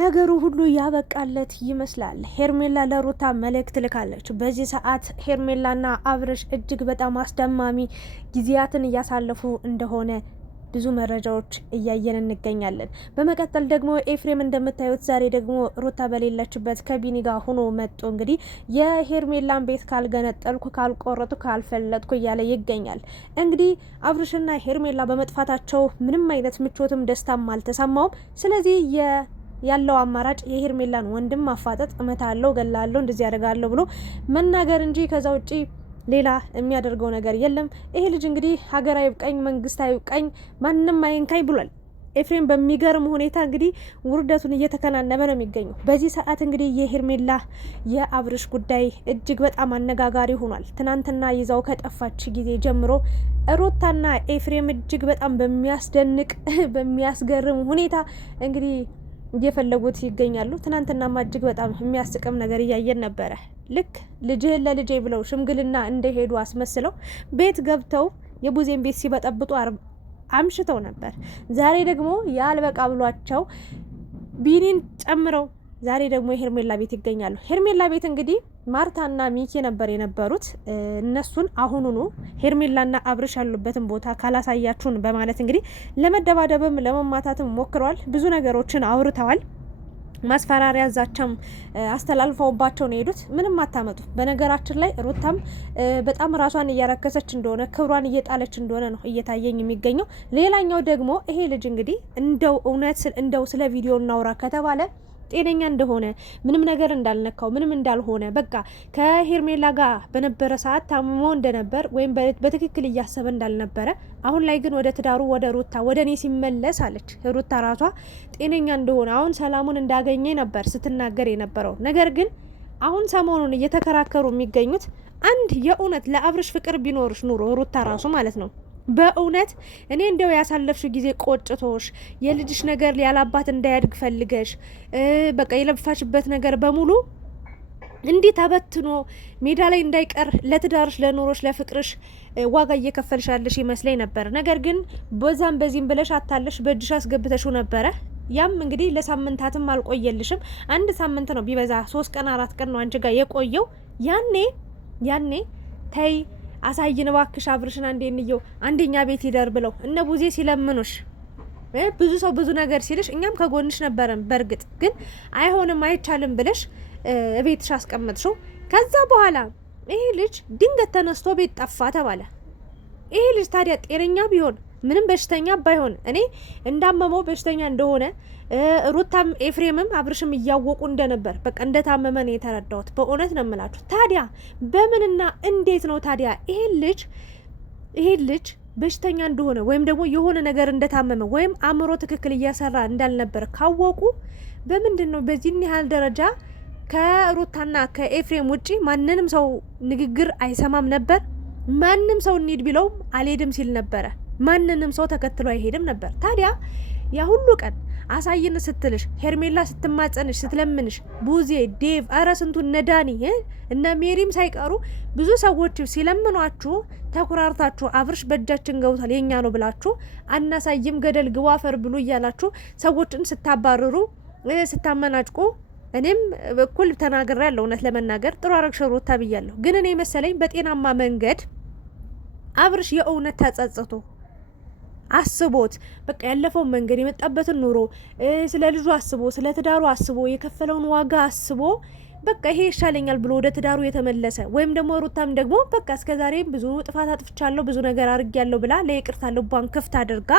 ነገሩ ሁሉ ያበቃለት ይመስላል። ሄርሜላ ለሩታ መልእክት ልካለች። በዚህ ሰዓት ሄርሜላና አብርሽ እጅግ በጣም አስደማሚ ጊዜያትን እያሳለፉ እንደሆነ ብዙ መረጃዎች እያየን እንገኛለን። በመቀጠል ደግሞ ኤፍሬም እንደምታዩት ዛሬ ደግሞ ሩታ በሌለችበት ከቢኒ ጋር ሆኖ መጥቶ እንግዲህ የሄርሜላን ቤት ካልገነጠልኩ፣ ካልቆረጡ፣ ካልፈለጥኩ እያለ ይገኛል። እንግዲህ አብርሽና ሄርሜላ በመጥፋታቸው ምንም አይነት ምቾትም ደስታም አልተሰማውም። ስለዚህ ያለው አማራጭ የሄርሜላን ወንድም ማፋጠጥ፣ እመታለሁ፣ ገላለሁ፣ እንደዚህ ያደርጋለሁ ብሎ መናገር እንጂ ከዛ ውጪ ሌላ የሚያደርገው ነገር የለም። ይሄ ልጅ እንግዲህ ሀገር አይብቃኝ፣ መንግስት አይብቃኝ፣ ማንም አይንካኝ ብሏል። ኤፍሬም በሚገርም ሁኔታ እንግዲህ ውርደቱን እየተከናነበ ነው የሚገኘው። በዚህ ሰዓት እንግዲህ የሄርሜላ የአብርሽ ጉዳይ እጅግ በጣም አነጋጋሪ ሆኗል። ትናንትና ይዛው ከጠፋች ጊዜ ጀምሮ ሩታና ኤፍሬም እጅግ በጣም በሚያስደንቅ በሚያስገርም ሁኔታ እንግዲህ እየፈለጉት ይገኛሉ። ትናንትናማ እጅግ በጣም የሚያስቅም ነገር እያየን ነበረ። ልክ ልጅህን ለልጄ ብለው ሽምግልና እንደሄዱ አስመስለው ቤት ገብተው የቡዜን ቤት ሲበጠብጡ አምሽተው ነበር። ዛሬ ደግሞ ያልበቃ ብሏቸው ቢኒን ጨምረው ዛሬ ደግሞ የሄርሜላ ቤት ይገኛሉ። ሄርሜላ ቤት እንግዲህ ማርታና ሚኪ ነበር የነበሩት። እነሱን አሁኑኑ ሄርሜላና አብርሽ ያሉበትን ቦታ ካላሳያችሁን በማለት እንግዲህ ለመደባደብም ለመማታትም ሞክረዋል። ብዙ ነገሮችን አውርተዋል። ማስፈራሪያ ዛቻም አስተላልፈውባቸው ነው የሄዱት። ምንም አታመጡ። በነገራችን ላይ ሩታም በጣም ራሷን እያረከሰች እንደሆነ፣ ክብሯን እየጣለች እንደሆነ ነው እየታየኝ የሚገኘው። ሌላኛው ደግሞ ይሄ ልጅ እንግዲህ እንደው ስለ ቪዲዮ እናውራ ከተባለ ጤነኛ እንደሆነ፣ ምንም ነገር እንዳልነካው፣ ምንም እንዳልሆነ በቃ ከሄርሜላ ጋር በነበረ ሰዓት ታምሞ እንደነበር ወይም በትክክል እያሰበ እንዳልነበረ፣ አሁን ላይ ግን ወደ ትዳሩ ወደ ሩታ ወደ እኔ ሲመለስ አለች ሩታ ራሷ ጤነኛ እንደሆነ አሁን ሰላሙን እንዳገኘ ነበር ስትናገር የነበረው። ነገር ግን አሁን ሰሞኑን እየተከራከሩ የሚገኙት አንድ የእውነት ለአብርሽ ፍቅር ቢኖርሽ ኑሮ ሩታ ራሱ ማለት ነው በእውነት እኔ እንደው ያሳለፍሽ ጊዜ ቆጭቶሽ የልጅሽ ነገር ያላባት እንዳያድግ ፈልገሽ በቃ የለፋሽበት ነገር በሙሉ እንዲህ ተበትኖ ሜዳ ላይ እንዳይቀር ለትዳርሽ፣ ለኑሮሽ፣ ለፍቅርሽ ዋጋ እየከፈልሻለሽ ይመስለኝ ነበር። ነገር ግን በዛም በዚህም ብለሽ አታለሽ በእጅሽ አስገብተሽው ነበረ። ያም እንግዲህ ለሳምንታትም አልቆየልሽም። አንድ ሳምንት ነው ቢበዛ 3 ቀን 4 ቀን ነው አንቺ ጋር የቆየው። ያኔ ተይ አሳይን እባክሽ አብርሽን አንዴ እንየው አንደኛ ቤት ይደር ብለው እነ ቡዜ ሲለምኑሽ ብዙ ሰው ብዙ ነገር ሲልሽ እኛም ከጎንሽ ነበረን። በእርግጥ ግን አይሆንም አይቻልም ብለሽ ቤትሽ አስቀመጥሽው። ከዛ በኋላ ይሄ ልጅ ድንገት ተነስቶ ቤት ጠፋ ተባለ። ይሄ ልጅ ታዲያ ጤነኛ ቢሆን ምንም በሽተኛ ባይሆን እኔ እንዳመመው በሽተኛ እንደሆነ ሩታም ኤፍሬምም አብርሽም እያወቁ እንደነበር በቃ እንደታመመ ነው የተረዳሁት። በእውነት ነው የምላችሁ። ታዲያ በምንና እንዴት ነው ታዲያ ይሄ ልጅ በሽተኛ እንደሆነ ወይም ደግሞ የሆነ ነገር እንደታመመ ወይም አእምሮ ትክክል እያሰራ እንዳልነበር ካወቁ በምንድን ነው በዚህን ያህል ደረጃ ከሩታና ከኤፍሬም ውጪ ማንንም ሰው ንግግር አይሰማም ነበር? ማንም ሰው እንሂድ ቢለውም አልሄድም ሲል ነበረ። ማንንም ሰው ተከትሎ አይሄድም ነበር። ታዲያ ያ ሁሉ ቀን አሳይን ስትልሽ ሄርሜላ ስትማጸንሽ ስትለምንሽ ቡዜ ዴቭ አረ ስንቱ ነዳኒ እነ ሜሪም ሳይቀሩ ብዙ ሰዎች ሲለምኗችሁ ተኩራርታችሁ አብርሽ በእጃችን ገብቷል የኛ ነው ብላችሁ አናሳይም ገደል ግቡ አፈር ብሉ እያላችሁ ሰዎችን ስታባርሩ ስታመናጭቁ እኔም በኩል ተናግሬ ያለው እውነት ለመናገር ጥሩ አረግሽ ሩታ ብያለሁ። ግን እኔ መሰለኝ በጤናማ መንገድ አብርሽ የእውነት ተጸጽቶ አስቦት በቃ ያለፈው መንገድ የመጣበትን ኑሮ ስለ ልጁ አስቦ ስለ ትዳሩ አስቦ የከፈለውን ዋጋ አስቦ በቃ ይሄ ይሻለኛል ብሎ ወደ ትዳሩ የተመለሰ ወይም ደግሞ ሩታም ደግሞ በቃ እስከዛሬ ብዙ ጥፋት አጥፍቻለሁ ብዙ ነገር አድርጌያለሁ ብላ ለይቅርታ ልቧን ክፍት አድርጋ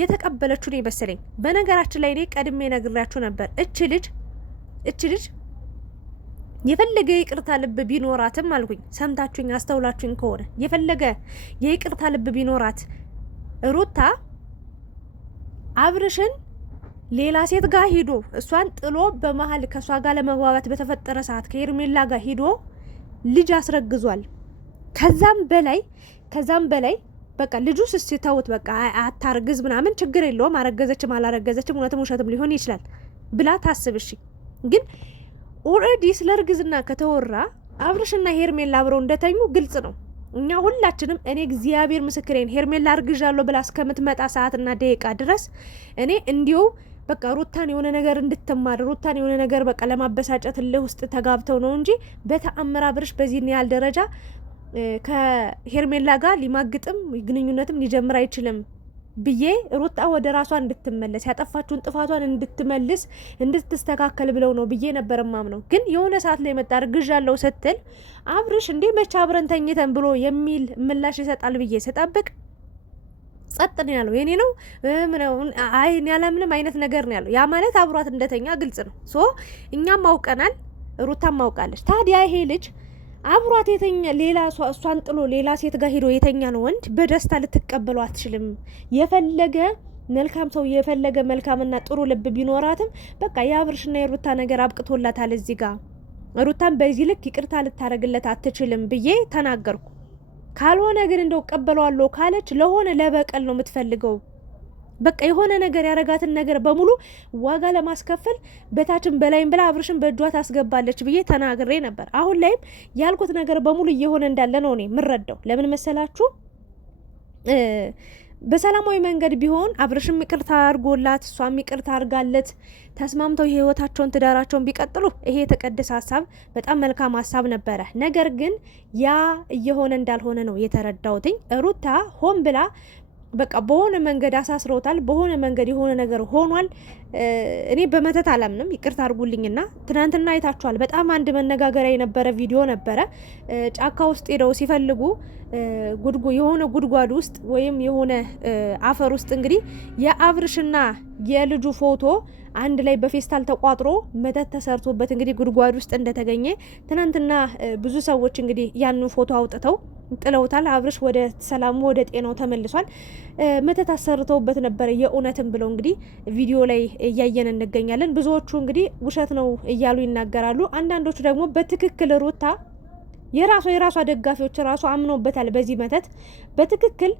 የተቀበለችው ነው መሰለኝ። በነገራችን ላይ እኔ ቀድሜ ነግሬያችሁ ነበር እቺ ልጅ የፈለገ የይቅርታ ልብ ቢኖራትም አልኩኝ። ሰምታችሁኝ አስተውላችሁኝ ከሆነ የፈለገ የይቅርታ ልብ ቢኖራት ሩታ አብርሽን ሌላ ሴት ጋር ሂዶ እሷን ጥሎ በመሀል ከሷ ጋር ለመግባባት በተፈጠረ ሰዓት ከሄርሜላ ጋር ሂዶ ልጅ አስረግዟል። ከዛም በላይ በቃ ልጁ ስስተውት በቃ አታርግዝ ምናምን ችግር የለውም አረገዘችም አላረገዘችም እውነትም ውሸትም ሊሆን ይችላል ብላ ታስብሽ። ግን ኦልሬዲ ስለ እርግዝና ከተወራ አብርሽና ሄርሜላ አብረው እንደተኙ ግልጽ ነው። እኛ ሁላችንም እኔ እግዚአብሔር ምስክሬን ሄርሜላ አርግዣለሁ ብላ እስከምትመጣ ሰዓትና ደቂቃ ድረስ እኔ እንዲሁ በቃ ሩታን የሆነ ነገር እንድትማር ሩታን የሆነ ነገር በቃ ለማበሳጨት እልህ ውስጥ ተጋብተው ነው እንጂ በተአምር አብርሽ በዚህ ያህል ደረጃ ከሄርሜላ ጋር ሊማግጥም ግንኙነትም ሊጀምር አይችልም ብዬ ሩታ ወደ ራሷ እንድትመለስ ያጠፋችውን ጥፋቷን እንድትመልስ እንድትስተካከል ብለው ነው ብዬ ነበር ማምነው። ግን የሆነ ሰዓት ላይ መጣ እርግዣለሁ ስትል አብርሽ እንዴ መቼ አብረን ተኝተን ብሎ የሚል ምላሽ ይሰጣል ብዬ ስጠብቅ ጸጥ ነው ያለው። የኔ ነው አይ እኔ ያለምንም አይነት ነገር ነው ያለው። ያ ማለት አብሯት እንደተኛ ግልጽ ነው። ሶ እኛም አውቀናል፣ ሩታም አውቃለች። ታዲያ ይሄ ልጅ አብሯት የተኛ ሌላ እሷን ጥሎ ሌላ ሴት ጋር ሄዶ የተኛ ነው ወንድ በደስታ ልትቀበለው አትችልም። የፈለገ መልካም ሰው የፈለገ መልካምና ጥሩ ልብ ቢኖራትም በቃ የአብርሽና የሩታ ነገር አብቅቶላታል። እዚህ ጋር ሩታን በዚህ ልክ ይቅርታ ልታረግለት አትችልም ብዬ ተናገርኩ። ካልሆነ ግን እንደው ቀበለዋለሁ ካለች ለሆነ ለበቀል ነው የምትፈልገው። በቃ የሆነ ነገር ያረጋትን ነገር በሙሉ ዋጋ ለማስከፈል በታችን በላይም ብላ አብርሽን በእጇ ታስገባለች ብዬ ተናግሬ ነበር። አሁን ላይም ያልኩት ነገር በሙሉ እየሆነ እንዳለ ነው እኔ የምረዳው። ለምን መሰላችሁ? በሰላማዊ መንገድ ቢሆን አብርሽም ይቅርታ አድርጎላት እሷም ይቅርታ አድርጋለት ተስማምተው የህይወታቸውን ትዳራቸውን ቢቀጥሉ ይሄ የተቀደሰ ሀሳብ በጣም መልካም ሀሳብ ነበረ። ነገር ግን ያ እየሆነ እንዳልሆነ ነው የተረዳውትኝ። ሩታ ሆን ብላ በቃ በሆነ መንገድ አሳስረውታል። በሆነ መንገድ የሆነ ነገር ሆኗል። እኔ በመተት አላምንም። ይቅርታ አድርጉልኝና ትናንትና አይታችኋል። በጣም አንድ መነጋገሪያ የነበረ ቪዲዮ ነበረ። ጫካ ውስጥ ሄደው ሲፈልጉ የሆነ ጉድጓድ ውስጥ ወይም የሆነ አፈር ውስጥ እንግዲህ የአብርሽና የልጁ ፎቶ አንድ ላይ በፌስታል ተቋጥሮ መተት ተሰርቶበት እንግዲህ ጉድጓድ ውስጥ እንደተገኘ ትናንትና ብዙ ሰዎች እንግዲህ ያንን ፎቶ አውጥተው ጥለውታል። አብርሽ ወደ ሰላሙ ወደ ጤናው ተመልሷል። መተት አሰርተውበት ነበረ የእውነትም ብለው እንግዲህ ቪዲዮ ላይ እያየን እንገኛለን። ብዙዎቹ እንግዲህ ውሸት ነው እያሉ ይናገራሉ። አንዳንዶቹ ደግሞ በትክክል ሩታ የራሷ ደጋፊዎች ራሱ አምነውበታል። በዚህ መተት በትክክል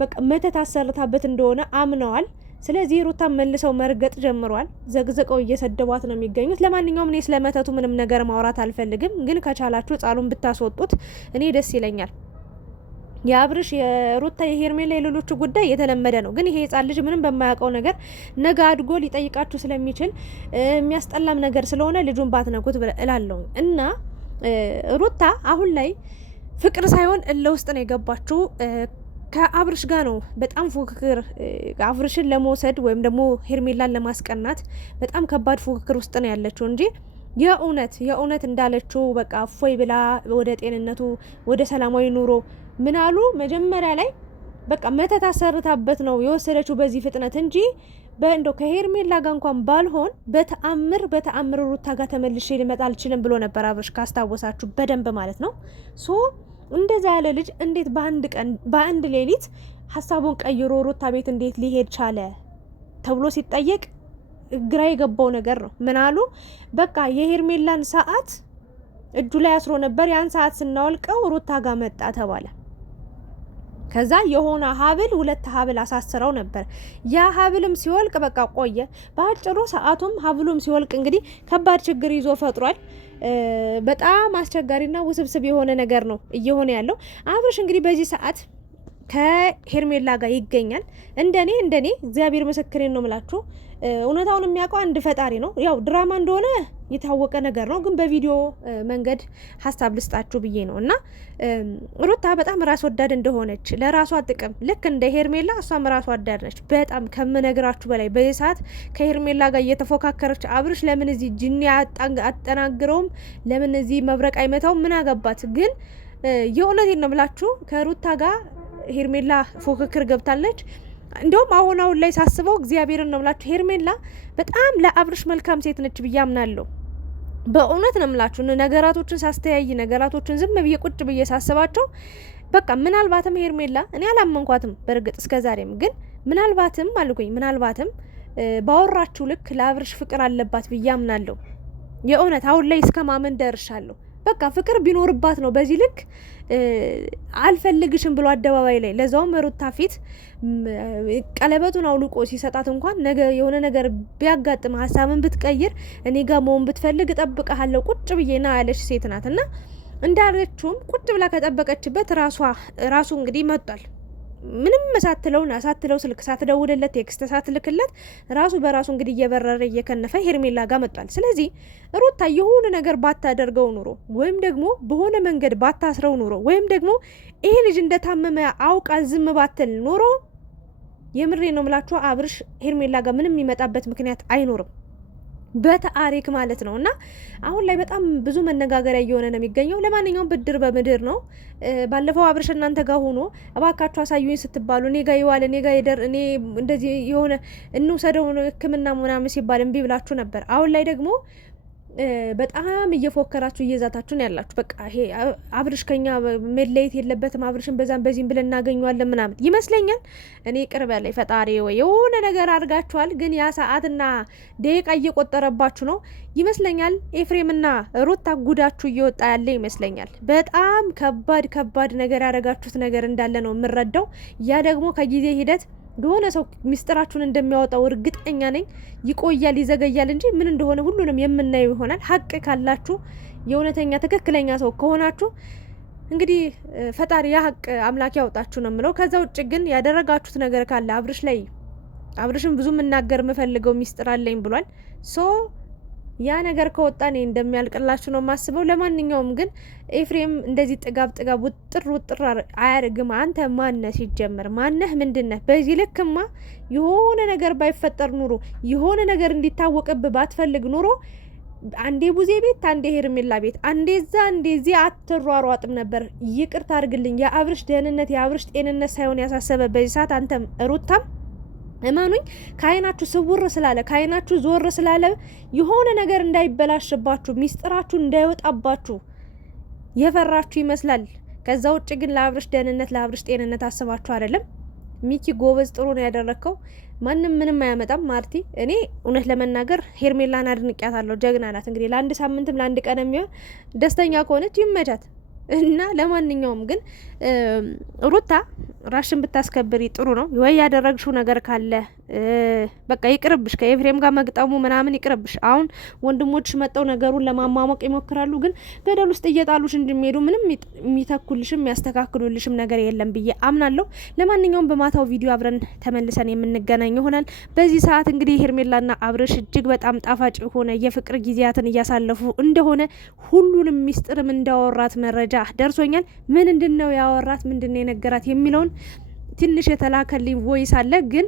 በቃ መተት አሰርታበት እንደሆነ አምነዋል። ስለዚህ ሩታን መልሰው መርገጥ ጀምሯል። ዘግዝቀው እየሰደቧት ነው የሚገኙት። ለማንኛውም እኔ ስለመተቱ ምንም ነገር ማውራት አልፈልግም፣ ግን ከቻላችሁ ጻሉን ብታስወጡት እኔ ደስ ይለኛል። የአብርሽ የሩታ የሄርሜላ የሌሎቹ ጉዳይ የተለመደ ነው፣ ግን ይሄ ህጻን ልጅ ምንም በማያውቀው ነገር ነገ አድጎ ሊጠይቃችሁ ስለሚችል የሚያስጠላም ነገር ስለሆነ ልጁን ባትነኩት እላለሁ። እና ሩታ አሁን ላይ ፍቅር ሳይሆን እልህ ውስጥ ነው የገባችው። ከአብርሽ ጋር ነው በጣም ፉክክር፣ አብርሽን ለመውሰድ ወይም ደግሞ ሄርሜላን ለማስቀናት በጣም ከባድ ፉክክር ውስጥ ነው ያለችው እንጂ የእውነት እንዳለችው በቃ እፎይ ብላ ወደ ጤንነቱ ወደ ሰላማዊ ኑሮ ምን አሉ መጀመሪያ ላይ በቃ መተት አሰርታበት ነው የወሰደችው በዚህ ፍጥነት እንጂ በእንዶ ከሄርሜላ ጋር እንኳን ባልሆን በተአምር ሩታ ጋር ተመልሼ ልመጣ አልችልም ብሎ ነበር አብርሽ፣ ካስታወሳችሁ በደንብ ማለት ነው። ሶ እንደዛ ያለ ልጅ እንዴት በአንድ ሌሊት ሀሳቡን ቀይሮ ሩታ ቤት እንዴት ሊሄድ ቻለ ተብሎ ሲጠየቅ ግራ የገባው ነገር ነው። ምን አሉ በቃ የሄርሜላን ሰዓት እጁ ላይ አስሮ ነበር፣ ያን ሰዓት ስናወልቀው ሩታ ጋር መጣ ተባለ። ከዛ የሆነ ሀብል 2 ሀብል አሳስረው ነበር። ያ ሀብልም ሲወልቅ በቃ ቆየ። በአጭሩ ሰዓቱም ሀብሉም ሲወልቅ እንግዲህ ከባድ ችግር ይዞ ፈጥሯል። በጣም አስቸጋሪና ውስብስብ የሆነ ነገር ነው እየሆነ ያለው። አብርሽ እንግዲህ በዚህ ሰዓት ከሄርሜላ ጋር ይገኛል። እንደኔ እግዚአብሔር ምስክሬን ነው ምላችሁ፣ እውነታውን የሚያውቀው አንድ ፈጣሪ ነው። ያው ድራማ እንደሆነ የታወቀ ነገር ነው፣ ግን በቪዲዮ መንገድ ሀሳብ ልስጣችሁ ብዬ ነው። እና ሩታ በጣም ራስ ወዳድ እንደሆነች ለራሷ ጥቅም ልክ እንደ ሄርሜላ እሷም ራስ ወዳድ ነች። በጣም ከምነግራችሁ በላይ በዚህ ሰዓት ከሄርሜላ ጋር እየተፎካከረች አብርሽ ለምን እዚህ ጅኒ አጠናግረውም ለምን እዚህ መብረቅ አይመታውም ምን አገባት? ግን የእውነቴን ነው ብላችሁ ከሩታ ጋር ሄርሜላ ፉክክር ገብታለች። እንደውም አሁን ላይ ሳስበው እግዚአብሔርን ነው ብላችሁ ሄርሜላ በጣም ለአብርሽ መልካም ሴት ነች ብዬ አምናለሁ። በእውነት ነው የምላችሁ። ነገራቶችን ሳስተያይ ነገራቶችን ዝም ብዬ ቁጭ ብዬ ሳስባቸው በቃ ምናልባትም ሄርሜላ እኔ አላመንኳትም በእርግጥ እስከዛሬም፣ ግን ምናልባትም ባወራችሁ ልክ ለአብርሽ ፍቅር አለባት ብዬ አምናለሁ። የእውነት አሁን ላይ እስከ ማመን ደርሻለሁ። በቃ ፍቅር ቢኖርባት ነው በዚህ ልክ አልፈልግሽም ብሎ አደባባይ ላይ ለዛውም ሩታ ፊት ቀለበቱን አውልቆ ሲሰጣት እንኳን ነገ የሆነ ነገር ቢያጋጥም ሀሳብን ብትቀይር እኔ ጋር መሆን ብትፈልግ እጠብቅሃለሁ ቁጭ ብዬና ያለች ሴት ናት። እና እንዳለችውም ቁጭ ብላ ከጠበቀችበት ራሱ እንግዲህ መጧል። ምንም ሳትለው ስልክ ሳትደውልለት ቴክስት ሳትልክለት ራሱ በራሱ እንግዲህ እየበረረ እየከነፈ ሄርሜላ ጋር መጥቷል። ስለዚህ ሩታ የሆነ ነገር ባታደርገው ኑሮ ወይም ደግሞ በሆነ መንገድ ባታስረው ኑሮ ወይም ደግሞ ይሄ ልጅ እንደታመመ አውቃ ዝም ባትል ኑሮ የምሬ ነው ምላችሁ አብርሽ ሄርሜላ ጋር ምንም የሚመጣበት ምክንያት አይኖርም በታሪክ ማለት ነው። እና አሁን ላይ በጣም ብዙ መነጋገሪያ እየሆነ ነው የሚገኘው። ለማንኛውም ብድር በምድር ነው። ባለፈው አብርሽ እናንተ ጋር ሆኖ እባካችሁ አሳዩኝ ስትባሉ እኔ ጋር ይዋል እኔ ጋር ይደር እኔ እንደዚህ የሆነ እንውሰደው ሕክምና ምናምን ሲባል እምቢ ብላችሁ ነበር። አሁን ላይ ደግሞ በጣም እየፎከራችሁ እየዛታችሁ ነው ያላችሁ። በቃ ይሄ አብርሽ ከኛ መለየት የለበትም አብርሽን በዛም በዚህም ብለን እናገኘዋለን ምናምን ይመስለኛል። እኔ ቅርብ ያለኝ ፈጣሪ ወይ የሆነ ነገር አድርጋችኋል፣ ግን ያ ሰዓትና ደቂቃ እየቆጠረባችሁ ነው ይመስለኛል። ኤፍሬምና ሩታ ጉዳችሁ እየወጣ ያለ ይመስለኛል። በጣም ከባድ ነገር ያደረጋችሁት ነገር እንዳለ ነው የምረዳው። ያ ደግሞ ከጊዜ ሂደት የሆነ ሰው ሚስጥራችሁን እንደሚያወጣው እርግጠኛ ነኝ። ይቆያል ይዘገያል እንጂ ምን እንደሆነ ሁሉንም የምናየው ይሆናል። ሀቅ ካላችሁ የእውነተኛ ትክክለኛ ሰው ከሆናችሁ እንግዲህ ፈጣሪ ያ ሀቅ አምላክ ያውጣችሁ ነው የምለው። ከዛ ውጭ ግን ያደረጋችሁት ነገር ካለ አብርሽን ብዙ የምናገር የምፈልገው ሚስጥር አለኝ ብሏል። ያ ነገር ከወጣ እኔ እንደሚያልቅላችሁ ነው የማስበው። ለማንኛውም ግን ኤፍሬም እንደዚህ ጥጋብ ውጥር አያርግም። አንተ ማነህ ሲጀመር? ማነህ? ምንድነህ? በዚህ ልክማ የሆነ ነገር ባይፈጠር ኑሮ የሆነ ነገር እንዲታወቅብህ ባትፈልግ ኑሮ አንዴ ቡዜ ቤት አንዴ ሄርሜላ ቤት አንዴ እዛ አንዴ እዚህ አትሯሯጥም ነበር። ይቅርታ አድርግልኝ። የአብርሽ ደህንነት የአብርሽ ጤንነት ሳይሆን ያሳሰበ በዚህ ሰዓት አንተም ሩታም እመኑኝ ከአይናችሁ ስውር ስላለ ከአይናችሁ ዞር ስላለ የሆነ ነገር እንዳይበላሽባችሁ ሚስጥራችሁ እንዳይወጣባችሁ የፈራችሁ ይመስላል። ከዛ ውጭ ግን ለአብርሽ ደህንነት ለአብርሽ ጤንነት አስባችሁ አይደለም። ሚኪ ጎበዝ፣ ጥሩ ነው ያደረከው። ማንም ምንም አያመጣም። ማርቲ እኔ እውነት ለመናገር ሄርሜላን አድንቂያታለሁ። ጀግና ናት። እንግዲህ ለአንድ ሳምንትም ለአንድ ቀን የሚሆን ደስተኛ ከሆነች ይመቻት። እና ለማንኛውም ግን ሩታ ራሽን ብታስከብሪ ጥሩ ነው። ወይ ያደረግሽው ነገር ካለ በቃ ይቅርብሽ፣ ከኤፍሬም ጋር መግጠሙ ምናምን ይቅርብሽ። አሁን ወንድሞችሽ መጠው ነገሩን ለማሟሟቅ ይሞክራሉ፣ ግን ገደል ውስጥ እየጣሉሽ እንደሚሄዱ ምንም የሚተኩልሽም የሚያስተካክሉልሽም ነገር የለም ብዬ አምናለሁ። ለማንኛውም በማታው ቪዲዮ አብረን ተመልሰን የምንገናኝ ይሆናል። በዚህ ሰዓት እንግዲህ ሄርሜላና አብርሽ እጅግ በጣም ጣፋጭ የሆነ የፍቅር ጊዜያትን እያሳለፉ እንደሆነ ሁሉንም ሚስጥርም እንዳወራት መረጃ ደርሶኛል። ምንድነው ያወራት ምንድነው የነገራት የሚለውን ትንሽ የተላከልኝ ቮይስ አለ፣ ግን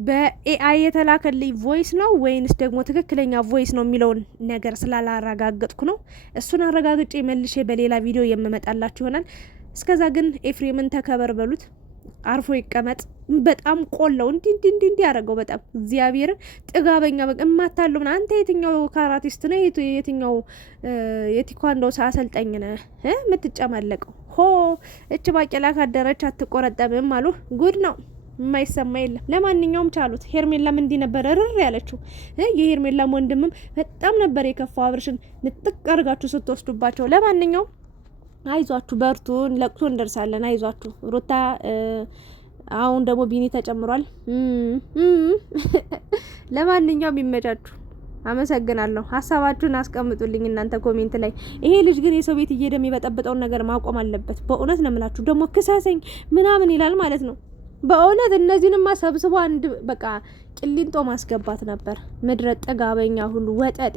በኤአይ የተላከልኝ ቮይስ ነው ወይንስ ደግሞ ትክክለኛ ቮይስ ነው የሚለውን ነገር ስላላረጋገጥኩ ነው። እሱን አረጋግጬ መልሼ በሌላ ቪዲዮ የምመጣላችሁ ይሆናል። እስከዛ ግን ኤፍሬምን ተከበር በሉት፣ አርፎ ይቀመጥ። በጣም ቆለው እንዲ ያደረገው በጣም እግዚአብሔር ጥጋበኛ በቃ እማታለው ምን አንተ የትኛው ካራቲስት ነው የትኛው የቲኳንዶ አሰልጣኝ ነህ የምትጨማለቀው? ሆ እች ባቄላ ካደረች አትቆረጠምም አሉ። ጉድ ነው የማይሰማ የለም። ለማንኛውም ቻሉት። ሄርሜላም እንዲህ ነበር እርር ያለችው። የሄርሜላም ወንድምም በጣም ነበር የከፋው አብርሽን ንጥቅ አድርጋችሁ ስትወስዱባቸው። ለማንኛውም አይዟችሁ፣ በርቱን፣ ለቅሶ እንደርሳለን። አይዟችሁ ሩታ። አሁን ደግሞ ቢኒ ተጨምሯል። ለማንኛውም ይመቻችሁ። አመሰግናለሁ። ሀሳባችሁን አስቀምጡልኝ እናንተ ኮሜንት ላይ። ይሄ ልጅ ግን የሰው ቤት እየሄደ የሚበጠብጠውን ነገር ማቆም አለበት። በእውነት ነው የምላችሁ። ደግሞ ክሰሰኝ ምናምን ይላል ማለት ነው። በእውነት እነዚህንማ ሰብስቦ አንድ በቃ ቂሊንጦ ማስገባት ነበር። ምድረ ጥጋበኛ ሁሉ ወጠጤ